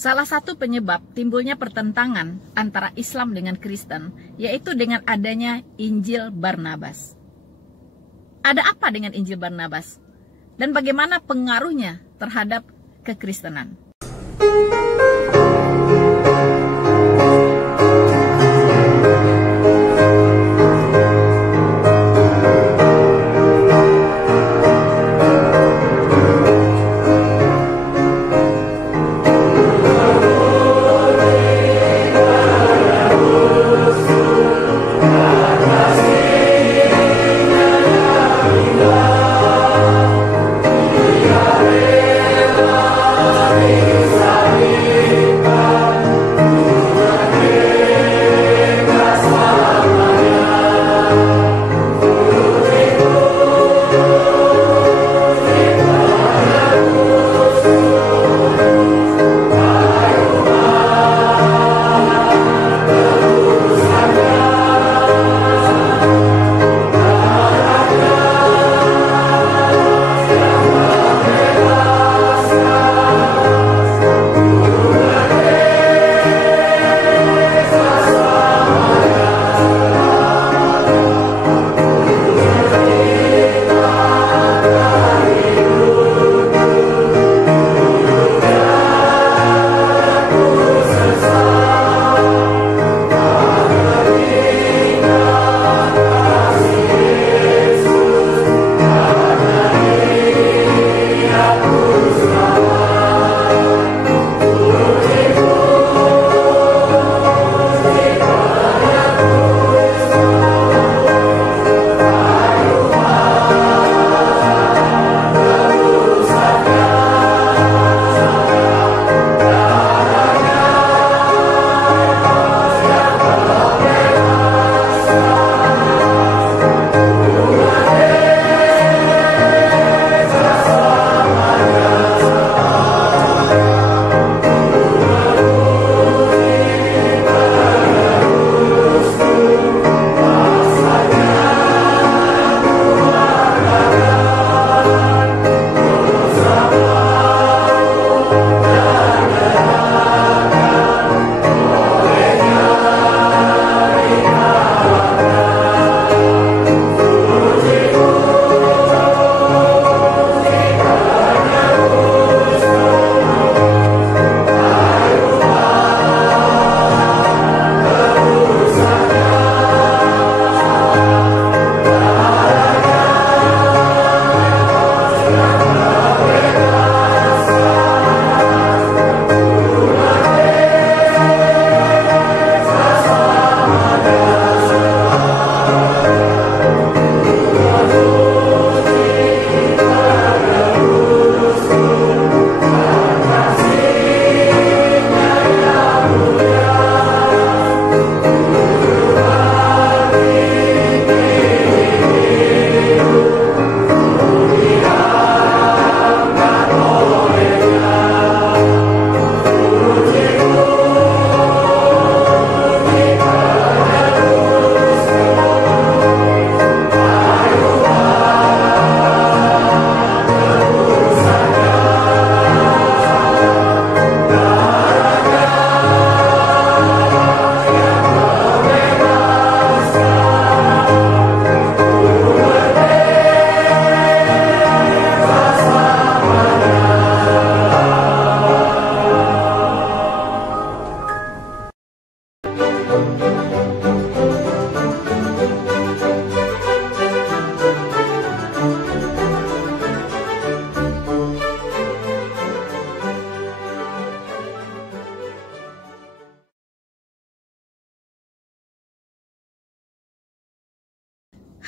Salah satu penyebab timbulnya pertentangan antara Islam dengan Kristen yaitu dengan adanya Injil Barnabas. Ada apa dengan Injil Barnabas? Dan bagaimana pengaruhnya terhadap kekristenan?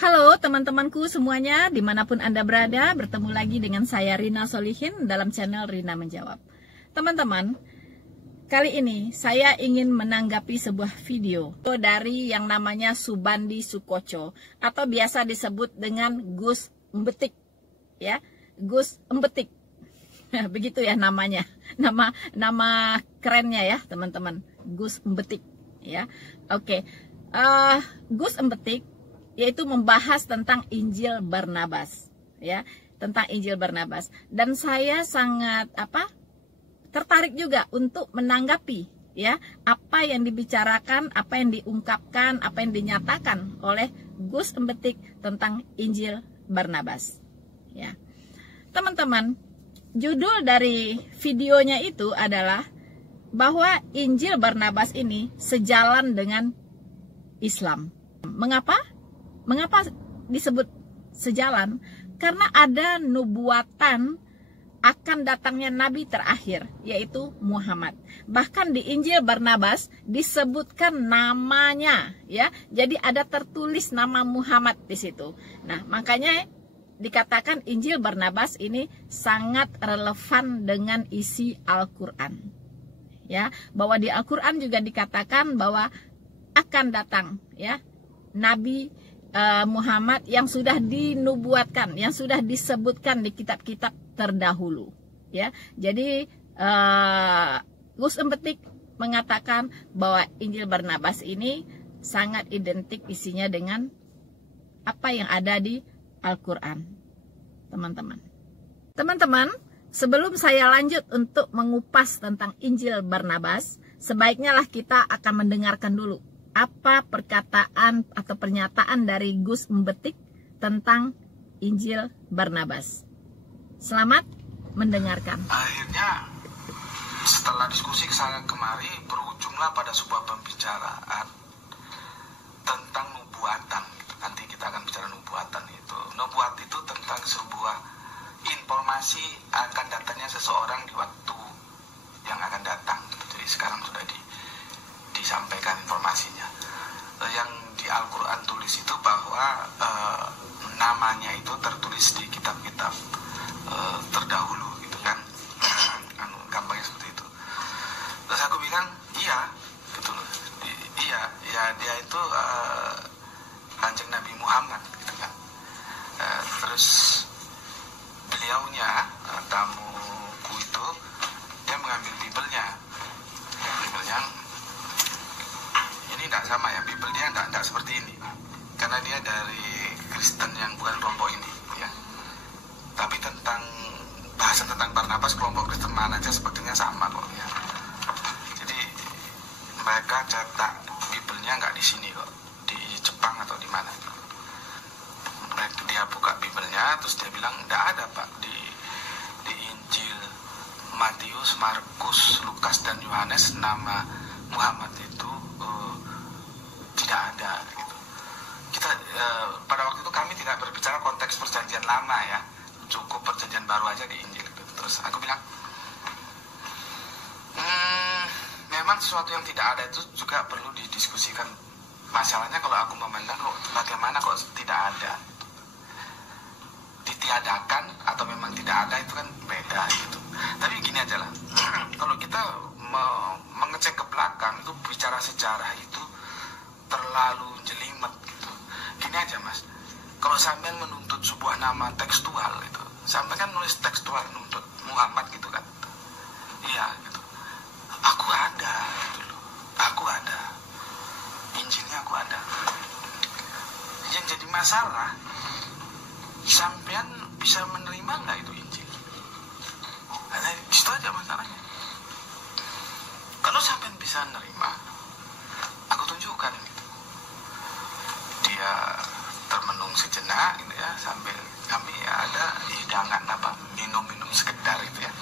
Halo teman-temanku semuanya, dimanapun Anda berada, bertemu lagi dengan saya Rina Solihin dalam channel Rina Menjawab. Teman-teman, kali ini saya ingin menanggapi sebuah video dari yang namanya Subandi Sukoco atau biasa disebut dengan Gus Embetik, ya, Gus Embetik. Begitu ya namanya, nama kerennya ya teman-teman, Gus Embetik, ya. Oke, Gus Embetik yaitu membahas tentang Injil Barnabas, ya, tentang Injil Barnabas. Dan saya sangat tertarik juga untuk menanggapi ya apa yang dibicarakan, apa yang diungkapkan, apa yang dinyatakan oleh Gus Embetik tentang Injil Barnabas. Ya, teman-teman, judul dari videonya itu adalah bahwa Injil Barnabas ini sejalan dengan Islam. Mengapa? Mengapa disebut sejalan? Karena ada nubuatan akan datangnya nabi terakhir, yaitu Muhammad. Bahkan di Injil Barnabas disebutkan namanya, ya. Jadi ada tertulis nama Muhammad di situ. Nah, makanya dikatakan Injil Barnabas ini sangat relevan dengan isi Al-Qur'an. Ya, bahwa di Al-Qur'an juga dikatakan bahwa akan datang, ya, nabi Muhammad yang sudah dinubuatkan, yang sudah disebutkan di kitab-kitab terdahulu, ya. Jadi Gus Embetik mengatakan bahwa Injil Barnabas ini sangat identik isinya dengan apa yang ada di Al-Qur'an, teman-teman. Teman-teman, sebelum saya lanjut untuk mengupas tentang Injil Barnabas, sebaiknya lah kita akan mendengarkan dulu apa perkataan atau pernyataan dari Gus Embetik tentang Injil Barnabas. Selamat mendengarkan. Akhirnya setelah diskusi kesana kemari berujunglah pada sebuah pembicaraan tentang nubuatan. Nanti kita akan bicara nubuatan itu. Nubuat itu tentang sebuah informasi akan datangnya seseorang di waktu yang akan datang. Jadi sekarang sudah disampaikan informasinya. Yang di Al-Quran tulis itu bahwa namanya itu tertulis di kitab-kitab terdahulu gitu kan. Gampangnya seperti itu. Terus aku bilang iya gitu loh. Iya, ya dia itu Kanjeng Nabi Muhammad gitu kan. Terus beliaunya, tamuku itu, dia mengambil Bible-nya. Ini tidak sama ya, Bible dia tidak seperti ini, karena dia dari Kristen yang bukan kelompok ini ya. Tapi tentang bahasan tentang Barnabas, kelompok Kristen mana aja sebetulnya sama kok ya. Jadi mereka cetak Bible-nya nggak di sini kok, di Jepang atau di mana. Dia buka Bible-nya, terus dia bilang tidak ada Pak di Injil Matius, Markus, Lukas dan Yohanes nama Muhammad itu tidak ada gitu. Kita pada waktu itu kami tidak berbicara konteks perjanjian lama ya, cukup perjanjian baru aja di Injil gitu. Terus aku bilang memang sesuatu yang tidak ada itu juga perlu didiskusikan. Masalahnya kalau aku memandang kok bagaimana kok tidak ada, ditiadakan atau memang tidak ada itu kan beda gitu. Tapi gini aja lah, kalau kita mengecek ke belakang itu bicara sejarah itu terlalu jelimet gitu. Gini aja Mas, kalau sampean menuntut sebuah nama tekstual itu, sampean kan nulis tekstual nuntut Muhammad gitu kan. Iya gitu. Aku ada gitu loh. Aku ada. Injilnya aku ada. Yang jadi masalah, sampean bisa menerima nggak itu Injil? Nah, di situ aja masalahnya. Kalau sampean bisa menerima, aku tunjukkan gitu. Dia termenung sejenak gitu ya, sambil kami ya ada hidangan apa minum-minum sekedar itu ya,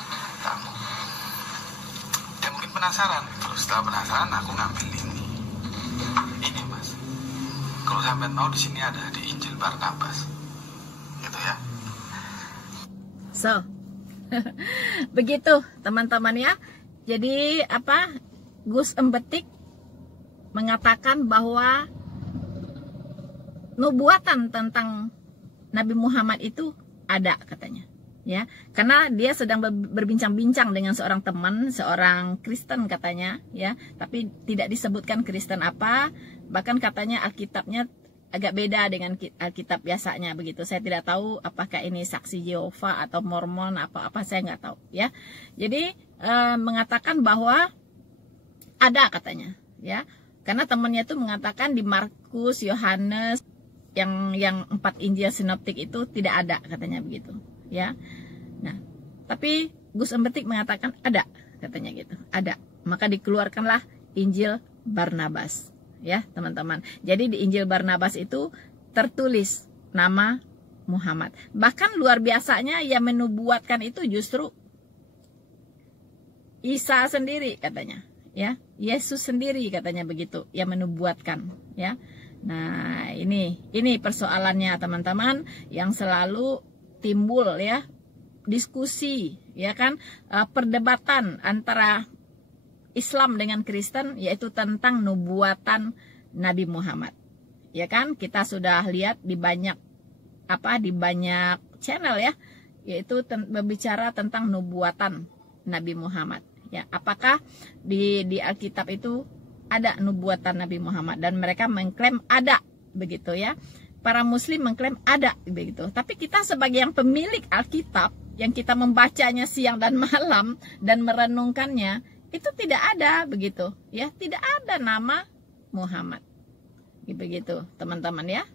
tamu. Dia mungkin penasaran gitu. Setelah penasaran aku ngambil ini Mas, kalau sampean mau di sini ada di Injil Barnabas gitu ya. So begitu teman-teman ya. Jadi apa, Gus Embetik mengatakan bahwa nubuatan tentang Nabi Muhammad itu ada katanya ya, karena dia sedang berbincang-bincang dengan seorang teman, seorang Kristen katanya ya, tapi tidak disebutkan Kristen apa, bahkan katanya Alkitabnya agak beda dengan Alkitab biasanya begitu. Saya tidak tahu apakah ini Saksi Yehova atau Mormon apa saya nggak tahu ya. Jadi mengatakan bahwa ada katanya ya, karena temannya itu mengatakan di Markus, Yohanes, yang 4 Injil sinoptik itu tidak ada katanya begitu ya. Nah, tapi Gus Embetik mengatakan ada katanya gitu. Ada. Maka dikeluarkanlah Injil Barnabas, ya teman-teman. Jadi di Injil Barnabas itu tertulis nama Muhammad. Bahkan luar biasanya yang menubuatkan itu justru Isa sendiri katanya, ya. Yesus sendiri katanya begitu yang menubuatkan, ya. Nah, ini persoalannya teman-teman yang selalu timbul, ya. Diskusi, ya kan, perdebatan antara Islam dengan Kristen, yaitu tentang nubuatan Nabi Muhammad. Ya kan, kita sudah lihat di banyak channel, ya, yaitu berbicara tentang nubuatan Nabi Muhammad. Ya, apakah di Alkitab itu ada nubuatan Nabi Muhammad? Dan mereka mengklaim ada, begitu ya. Para Muslim mengklaim ada, begitu. Tapi kita sebagai yang pemilik Alkitab, yang kita membacanya siang dan malam dan merenungkannya, itu tidak ada, begitu ya. Tidak ada nama Muhammad, begitu teman-teman ya.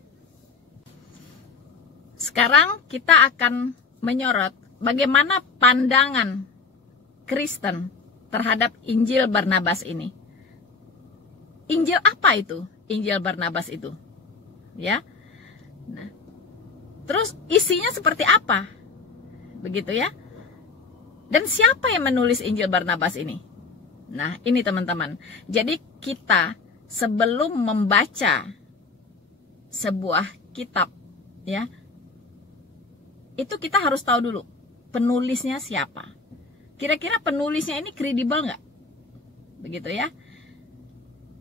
Sekarang kita akan menyorot bagaimana pandangan Kristen terhadap Injil Barnabas ini. Injil apa itu? Injil Barnabas itu, ya. Nah, terus isinya seperti apa? Begitu ya. Dan siapa yang menulis Injil Barnabas ini? Nah, ini teman-teman. Jadi kita sebelum membaca sebuah kitab, ya, itu kita harus tahu dulu penulisnya siapa. Kira-kira penulisnya ini kredibel nggak? Begitu ya.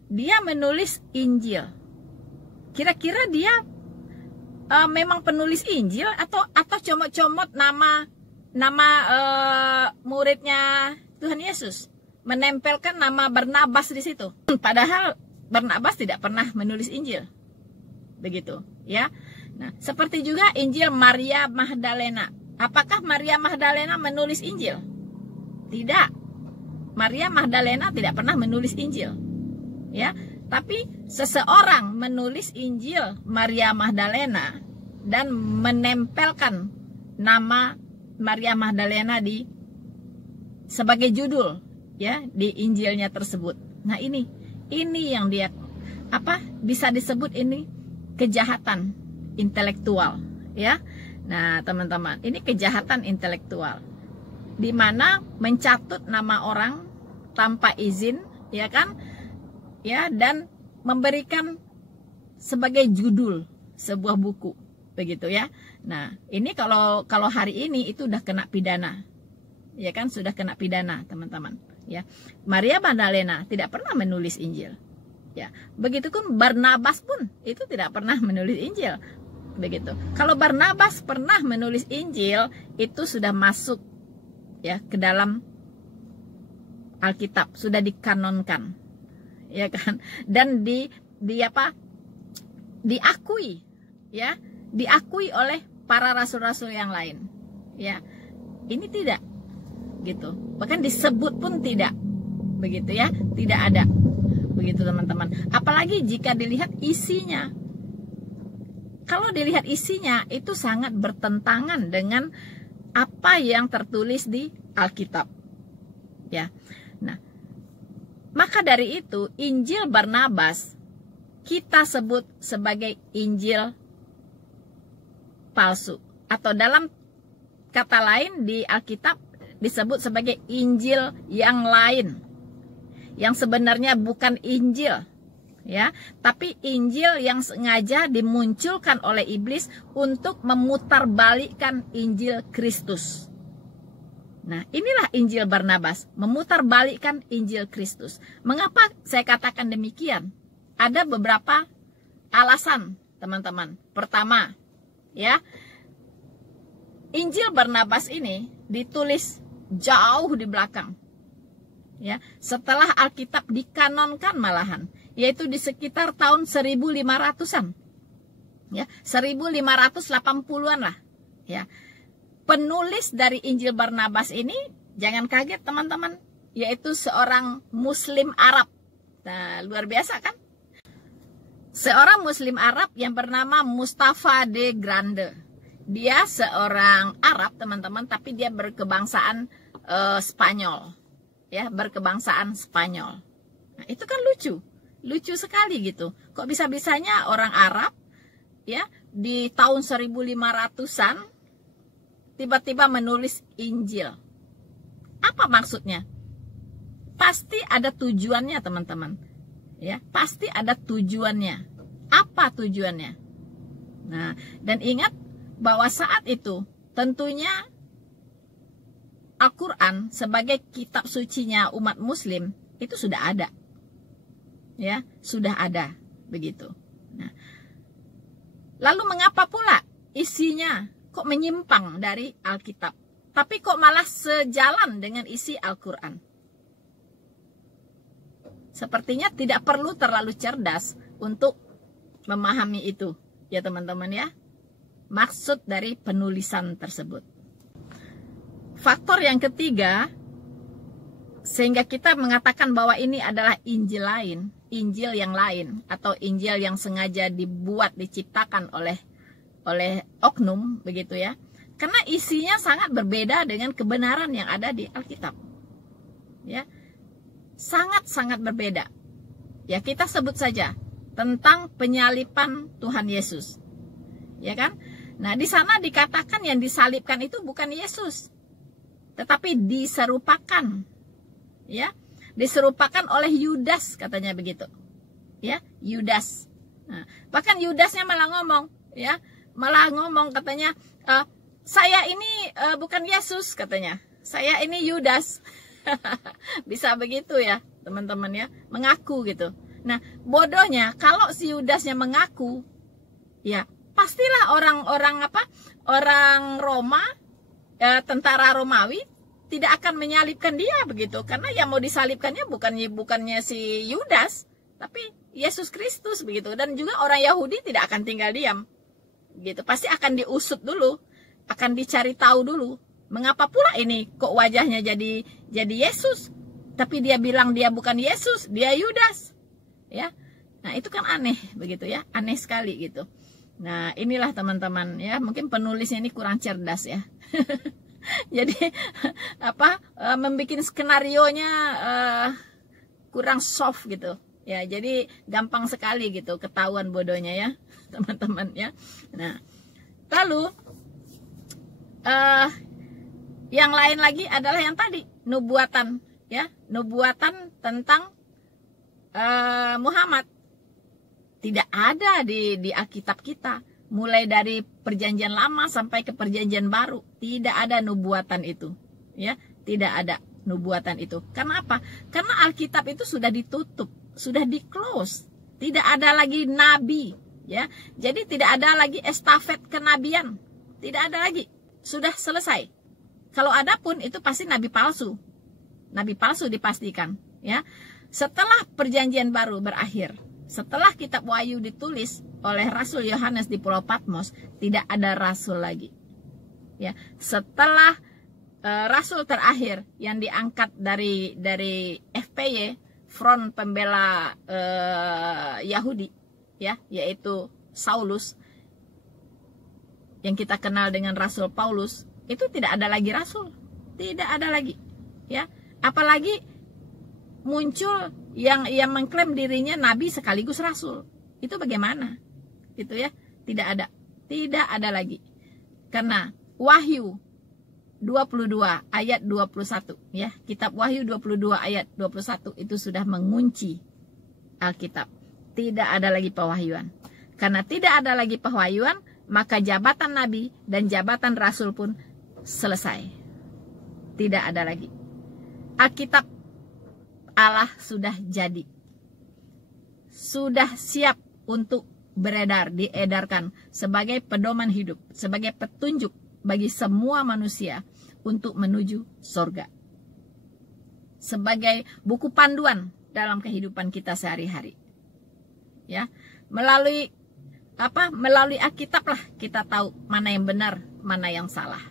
Dia menulis Injil. Kira-kira dia memang penulis Injil atau comot-comot nama muridnya Tuhan Yesus, menempelkan nama Barnabas di situ. Padahal Barnabas tidak pernah menulis Injil. Begitu, ya. Nah, seperti juga Injil Maria Magdalena. Apakah Maria Magdalena menulis Injil? Tidak. Maria Magdalena tidak pernah menulis Injil. Ya, tapi seseorang menulis Injil Maria Magdalena dan menempelkan nama Maria Magdalena sebagai judul, ya, di Injilnya tersebut. Nah, ini yang dia bisa disebut ini kejahatan intelektual, ya. Nah, teman-teman, ini kejahatan intelektual di mana mencatut nama orang tanpa izin, ya kan? Ya, dan memberikan sebagai judul sebuah buku, begitu ya. Nah, ini kalau hari ini itu udah kena pidana, ya kan, sudah kena pidana teman-teman, ya. Maria Magdalena tidak pernah menulis Injil, ya. Begitupun Barnabas pun itu tidak pernah menulis Injil, begitu. Kalau Barnabas pernah menulis Injil, itu sudah masuk, ya, ke dalam Alkitab, sudah dikanonkan, ya kan, dan diakui, ya, diakui oleh para rasul-rasul yang lain, ya. Ini tidak, gitu. Bahkan disebut pun tidak, begitu ya, tidak ada, begitu teman-teman. Apalagi jika dilihat isinya. Kalau dilihat isinya itu sangat bertentangan dengan apa yang tertulis di Alkitab, ya. Nah, maka dari itu Injil Barnabas kita sebut sebagai Injil palsu, atau dalam kata lain di Alkitab disebut sebagai Injil yang lain, yang sebenarnya bukan Injil, ya, tapi Injil yang sengaja dimunculkan oleh iblis untuk memutarbalikkan Injil Kristus. Nah, inilah Injil Barnabas, memutarbalikkan Injil Kristus. Mengapa saya katakan demikian? Ada beberapa alasan, teman-teman. Pertama, ya, Injil Barnabas ini ditulis jauh di belakang, ya, setelah Alkitab dikanonkan malahan, yaitu di sekitar tahun 1500-an, ya, 1580-an lah, ya. Penulis dari Injil Barnabas ini, jangan kaget teman-teman, yaitu seorang Muslim Arab. Nah, luar biasa kan? Seorang Muslim Arab yang bernama Mustafa de Grande. Dia seorang Arab teman-teman, tapi dia berkebangsaan Spanyol, ya, berkebangsaan Spanyol. Nah, itu kan lucu sekali gitu. Kok bisa-bisanya orang Arab ya di tahun 1500-an tiba-tiba menulis Injil? Apa maksudnya? Pasti ada tujuannya, teman-teman. Ya, pasti ada tujuannya. Apa tujuannya? Nah, dan ingat bahwa saat itu tentunya Al-Quran sebagai kitab sucinya umat muslim itu sudah ada. Ya, sudah ada begitu. Nah, lalu mengapa pula isinya kok menyimpang dari Alkitab, tapi kok malah sejalan dengan isi Al-Quran? Sepertinya tidak perlu terlalu cerdas untuk memahami itu, ya teman-teman ya. Maksud dari penulisan tersebut. Faktor yang ketiga, sehingga kita mengatakan bahwa ini adalah Injil lain, Injil yang lain, atau Injil yang sengaja dibuat, diciptakan oleh oknum, begitu ya. Karena isinya sangat berbeda dengan kebenaran yang ada di Alkitab. Ya, sangat-sangat berbeda. Ya, kita sebut saja tentang penyaliban Tuhan Yesus. Ya kan? Nah, di sana dikatakan yang disalibkan itu bukan Yesus, tetapi diserupakan. Ya, diserupakan oleh Yudas, katanya begitu. Ya, Yudas. Nah, bahkan Yudasnya malah ngomong, ya, katanya, saya ini bukan Yesus, katanya. Saya ini Yudas. Bisa begitu ya, teman-teman ya, mengaku gitu. Nah, bodohnya kalau si Yudasnya mengaku, ya pastilah orang Roma, tentara Romawi tidak akan menyalibkan dia begitu, karena yang mau disalibkannya bukannya si Yudas, tapi Yesus Kristus begitu. Dan juga orang Yahudi tidak akan tinggal diam gitu, pasti akan diusut dulu, akan dicari tahu dulu, mengapa pula ini kok wajahnya jadi Yesus, tapi dia bilang dia bukan Yesus, dia Yudas, ya. Nah, itu kan aneh begitu ya, aneh sekali gitu. Nah, inilah teman-teman ya, mungkin penulisnya ini kurang cerdas ya. Jadi membuat skenarionya kurang soft gitu ya, jadi gampang sekali gitu ketahuan bodohnya ya, teman-teman ya. Nah, lalu yang lain lagi adalah yang tadi, nubuatan ya, nubuatan tentang Muhammad tidak ada di Alkitab kita. Mulai dari perjanjian lama sampai ke perjanjian baru, tidak ada nubuatan itu, ya, tidak ada nubuatan itu. Karena apa? Karena Alkitab itu sudah ditutup, sudah di-close, tidak ada lagi nabi, ya. Jadi tidak ada lagi estafet kenabian, tidak ada lagi, sudah selesai. Kalau ada pun itu pasti nabi palsu dipastikan, ya. Setelah perjanjian baru berakhir, setelah kitab Wahyu ditulis oleh Rasul Yohanes di Pulau Patmos, tidak ada rasul lagi. Ya, setelah rasul terakhir yang diangkat dari FPY, Front Pembela Yahudi, ya, yaitu Saulus, yang kita kenal dengan Rasul Paulus, itu tidak ada lagi rasul, tidak ada lagi, ya. Apalagi muncul yang mengklaim dirinya nabi sekaligus rasul. Itu bagaimana? Gitu ya. Tidak ada lagi. Karena Wahyu 22 ayat 21 ya, kitab Wahyu 22 ayat 21 itu sudah mengunci Alkitab. Tidak ada lagi pewahyuan. Karena tidak ada lagi pewahyuan, maka jabatan nabi dan jabatan rasul pun selesai. Tidak ada lagi. Alkitab Allah sudah jadi, sudah siap untuk beredar, diedarkan sebagai pedoman hidup, sebagai petunjuk bagi semua manusia untuk menuju surga, sebagai buku panduan dalam kehidupan kita sehari-hari. Ya, melalui Alkitab lah kita tahu mana yang benar, mana yang salah.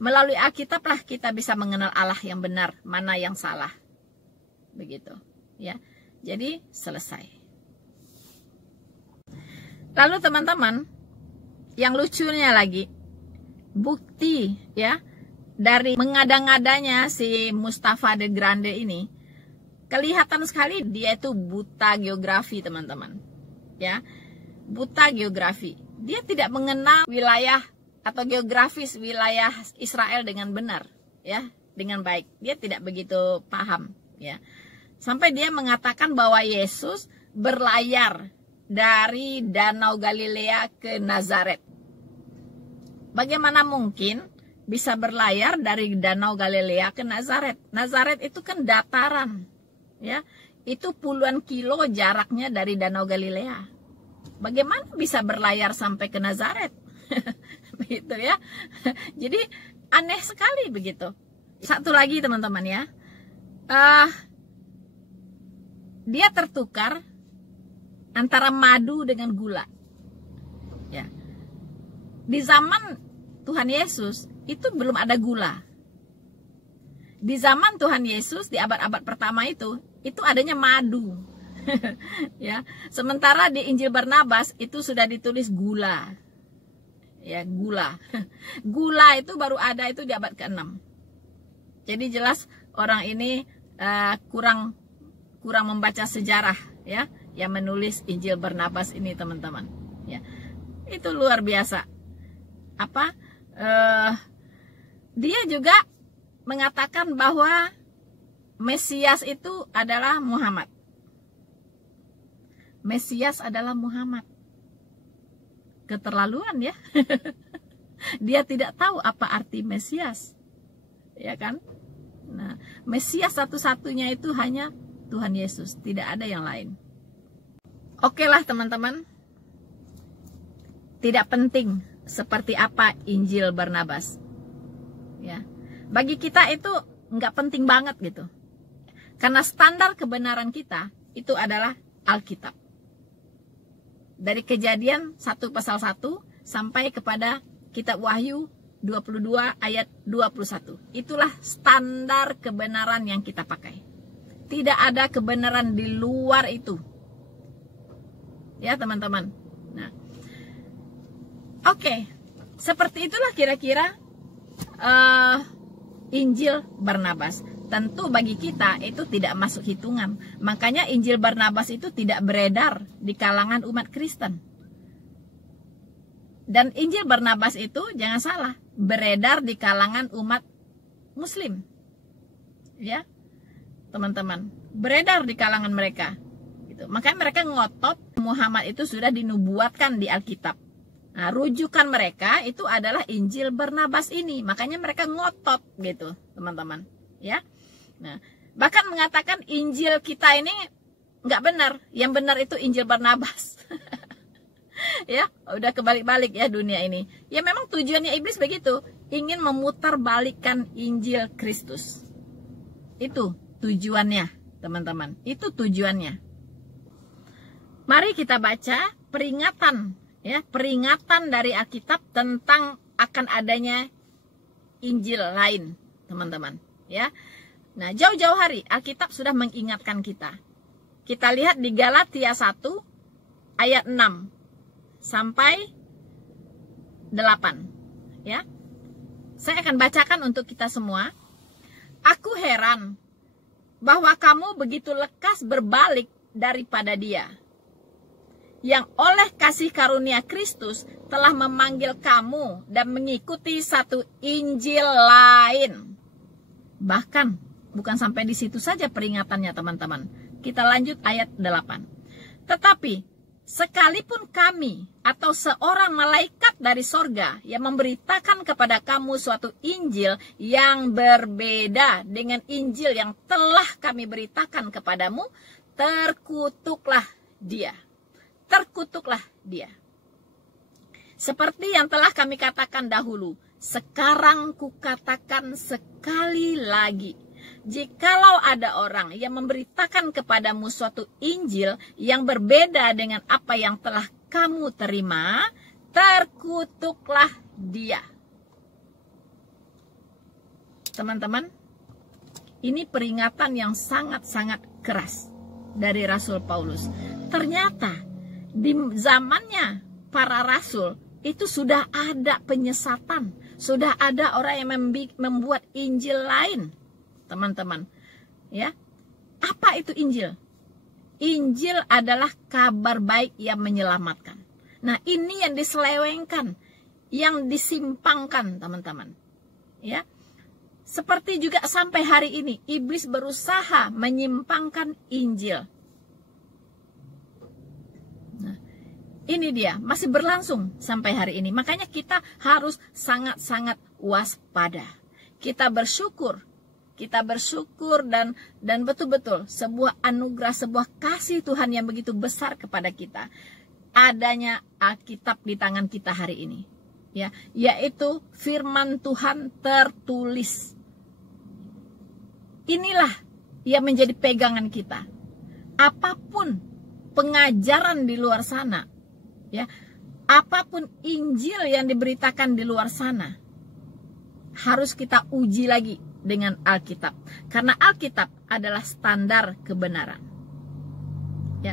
Melalui Alkitab lah kita bisa mengenal Allah yang benar, mana yang salah. Begitu ya, jadi selesai. Lalu teman-teman, yang lucunya lagi, bukti ya dari mengada-ngadanya si Mustafa de Grande ini, kelihatan sekali dia itu buta geografi, teman-teman. Ya, buta geografi. Dia tidak mengenal wilayah atau geografis wilayah Israel dengan benar, ya, dengan baik. Dia tidak begitu paham, ya. Sampai dia mengatakan bahwa Yesus berlayar dari Danau Galilea ke Nazaret. Bagaimana mungkin bisa berlayar dari Danau Galilea ke Nazaret? Nazaret itu kan dataran, ya. Itu puluhan kilo jaraknya dari Danau Galilea. Bagaimana bisa berlayar sampai ke Nazaret? Begitu ya. Jadi aneh sekali begitu. Satu lagi teman-teman ya. Dia tertukar antara madu dengan gula. Ya. Di zaman Tuhan Yesus itu belum ada gula. Di zaman Tuhan Yesus di abad-abad pertama itu adanya madu. Ya, sementara di Injil Barnabas itu sudah ditulis gula. Ya, gula. Gula itu baru ada itu di abad ke-6. Jadi jelas orang ini kurang membaca sejarah, ya, yang menulis Injil Barnabas ini, teman-teman. Ya, itu luar biasa. Dia juga mengatakan bahwa Mesias itu adalah Muhammad. Mesias adalah Muhammad. Keterlaluan ya. Dia tidak tahu apa arti Mesias. Ya kan? Nah, Mesias satu-satunya itu hanya Tuhan Yesus, tidak ada yang lain. Oke lah teman-teman. Tidak penting seperti apa Injil Barnabas. Ya. Bagi kita itu nggak penting banget gitu. Karena standar kebenaran kita itu adalah Alkitab. Dari Kejadian 1 pasal 1 sampai kepada Kitab Wahyu 22 ayat 21. Itulah standar kebenaran yang kita pakai. Tidak ada kebenaran di luar itu. Ya teman-teman. Nah, oke. Seperti itulah kira-kira Injil Barnabas. Tentu bagi kita itu tidak masuk hitungan. Makanya Injil Barnabas itu tidak beredar di kalangan umat Kristen. Dan Injil Barnabas itu, jangan salah, beredar di kalangan umat Muslim. Ya, teman-teman, beredar di kalangan mereka. Gitu. Makanya mereka ngotot Muhammad itu sudah dinubuatkan di Alkitab. Nah, rujukan mereka itu adalah Injil Barnabas ini. Makanya mereka ngotot gitu, teman-teman. Ya. Nah, bahkan mengatakan Injil kita ini nggak benar. Yang benar itu Injil Barnabas. Ya, udah kebalik-balik ya dunia ini. Ya memang tujuannya iblis begitu, ingin memutarbalikkan Injil Kristus. Itu tujuannya, teman-teman. Itu tujuannya. Mari kita baca peringatan, ya, peringatan dari Alkitab tentang akan adanya Injil lain, teman-teman. Ya. Nah, jauh-jauh hari Alkitab sudah mengingatkan kita. Kita lihat di Galatia 1 ayat 6 sampai 8. Ya. Saya akan bacakan untuk kita semua. Aku heran bahwa kamu begitu lekas berbalik daripada Dia, yang oleh kasih karunia Kristus telah memanggil kamu dan mengikuti satu Injil lain. Bahkan bukan sampai di situ saja peringatannya, teman-teman. Kita lanjut ayat 8. Tetapi sekalipun kami atau seorang malaikat dari sorga yang memberitakan kepada kamu suatu Injil yang berbeda dengan Injil yang telah kami beritakan kepadamu, terkutuklah dia. Terkutuklah dia. Seperti yang telah kami katakan dahulu, sekarang kukatakan sekali lagi. Jikalau ada orang yang memberitakan kepadamu suatu Injil yang berbeda dengan apa yang telah kamu terima, terkutuklah dia. Teman-teman, ini peringatan yang sangat-sangat keras dari Rasul Paulus. Ternyata di zamannya para rasul itu sudah ada penyesatan, Sudah ada orang yang membuat Injil lain, teman-teman. Ya, apa itu Injil? Injil adalah kabar baik yang menyelamatkan. Nah, ini yang diselewengkan, yang disimpangkan, teman-teman. Ya, seperti juga sampai hari ini iblis berusaha menyimpangkan Injil. Nah, ini dia masih berlangsung sampai hari ini. Makanya kita harus sangat-sangat waspada. Kita bersyukur dan betul-betul sebuah anugerah, sebuah kasih Tuhan yang begitu besar kepada kita. Adanya Alkitab di tangan kita hari ini. Ya, yaitu firman Tuhan tertulis. Inilah yang menjadi pegangan kita. Apapun pengajaran di luar sana, ya, apapun Injil yang diberitakan di luar sana, harus kita uji lagi dengan Alkitab. Karena Alkitab adalah standar kebenaran. Ya,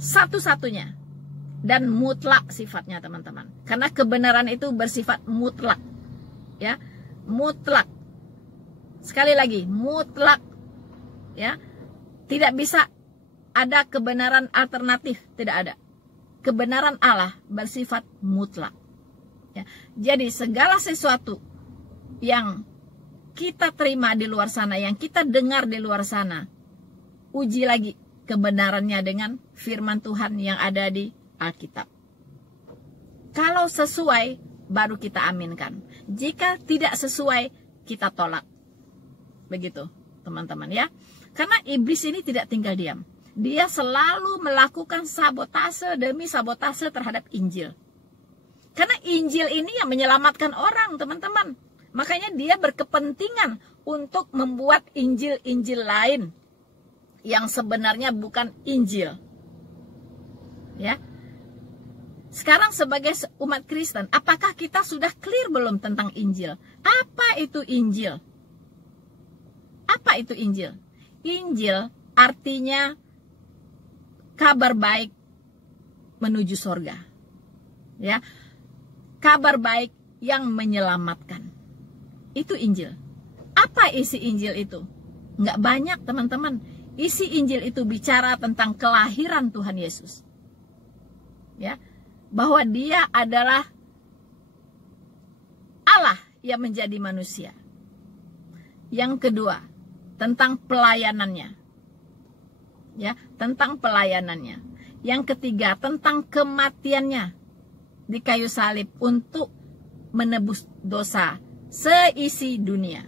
satu-satunya dan mutlak sifatnya, teman-teman. Karena kebenaran itu bersifat mutlak. Ya, mutlak. Sekali lagi, mutlak. Ya, tidak bisa ada kebenaran alternatif, tidak ada. Kebenaran Allah bersifat mutlak. Ya, jadi segala sesuatu yang kita terima di luar sana, yang kita dengar di luar sana, uji lagi kebenarannya dengan firman Tuhan yang ada di Alkitab. Kalau sesuai, baru kita aminkan. Jika tidak sesuai, kita tolak. Begitu, teman-teman, ya. Karena iblis ini tidak tinggal diam. Dia selalu melakukan sabotase demi sabotase terhadap Injil. Karena Injil ini yang menyelamatkan orang, teman-teman. Makanya dia berkepentingan untuk membuat Injil-Injil lain yang sebenarnya bukan Injil. Ya. Sekarang sebagai umat Kristen, apakah kita sudah clear belum tentang Injil? Apa itu Injil? Apa itu Injil? Injil artinya kabar baik menuju sorga. Ya. Kabar baik yang menyelamatkan. Itu Injil. Apa isi Injil itu? Nggak banyak, teman-teman. Isi Injil itu bicara tentang kelahiran Tuhan Yesus. Ya, bahwa dia adalah Allah yang menjadi manusia. Yang kedua, tentang pelayanannya. Ya, tentang pelayanannya. Yang ketiga, tentang kematiannya di kayu salib untuk menebus dosa seisi dunia.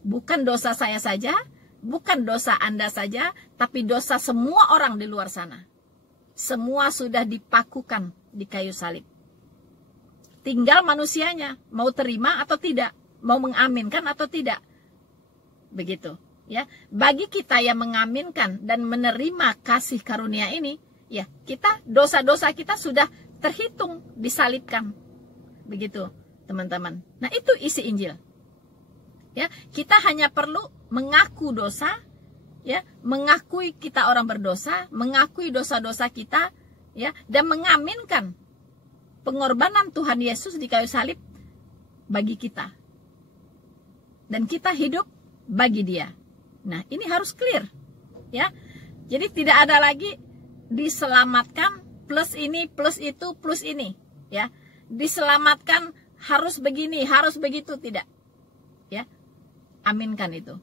Bukan dosa saya saja, bukan dosa Anda saja, tapi dosa semua orang di luar sana. Semua sudah dipakukan di kayu salib. Tinggal manusianya mau terima atau tidak, mau mengaminkan atau tidak. Begitu, ya. Bagi kita yang mengaminkan dan menerima kasih karunia ini, ya, kita dosa-dosa kita sudah terhitung disalibkan. Begitu, teman-teman. Nah, itu isi Injil. Ya, kita hanya perlu mengaku dosa, ya, mengakui kita orang berdosa, mengakui dosa-dosa kita, ya, dan mengaminkan pengorbanan Tuhan Yesus di kayu salib bagi kita. Dan kita hidup bagi Dia. Nah, ini harus clear, ya. Jadi tidak ada lagi diselamatkan plus ini, plus itu, plus ini, ya. Diselamatkan harus begini, harus begitu, tidak. Ya. Aminkan itu,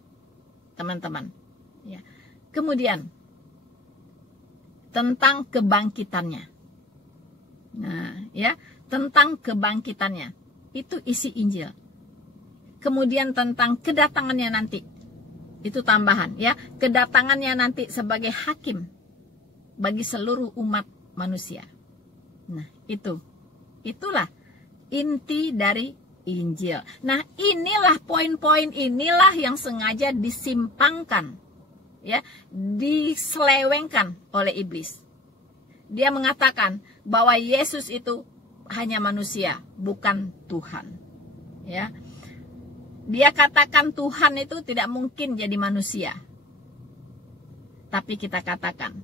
teman-teman. Ya. Kemudian tentang kebangkitannya. Nah, ya, tentang kebangkitannya. Itu isi Injil. Kemudian tentang kedatangannya nanti. Itu tambahan, ya. Kedatangannya nanti sebagai hakim bagi seluruh umat manusia. Nah, itulah inti dari Injil. Nah, inilah poin-poin inilah yang sengaja disimpangkan, ya, diselewengkan oleh iblis. Dia mengatakan bahwa Yesus itu hanya manusia, bukan Tuhan. Ya. Dia katakan Tuhan itu tidak mungkin jadi manusia. Tapi kita katakan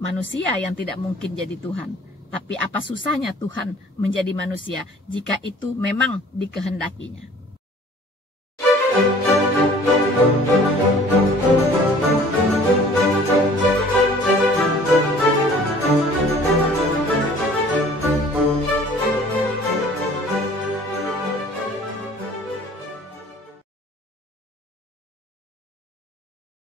manusia yang tidak mungkin jadi Tuhan. Tapi apa susahnya Tuhan menjadi manusia jika itu memang dikehendakinya.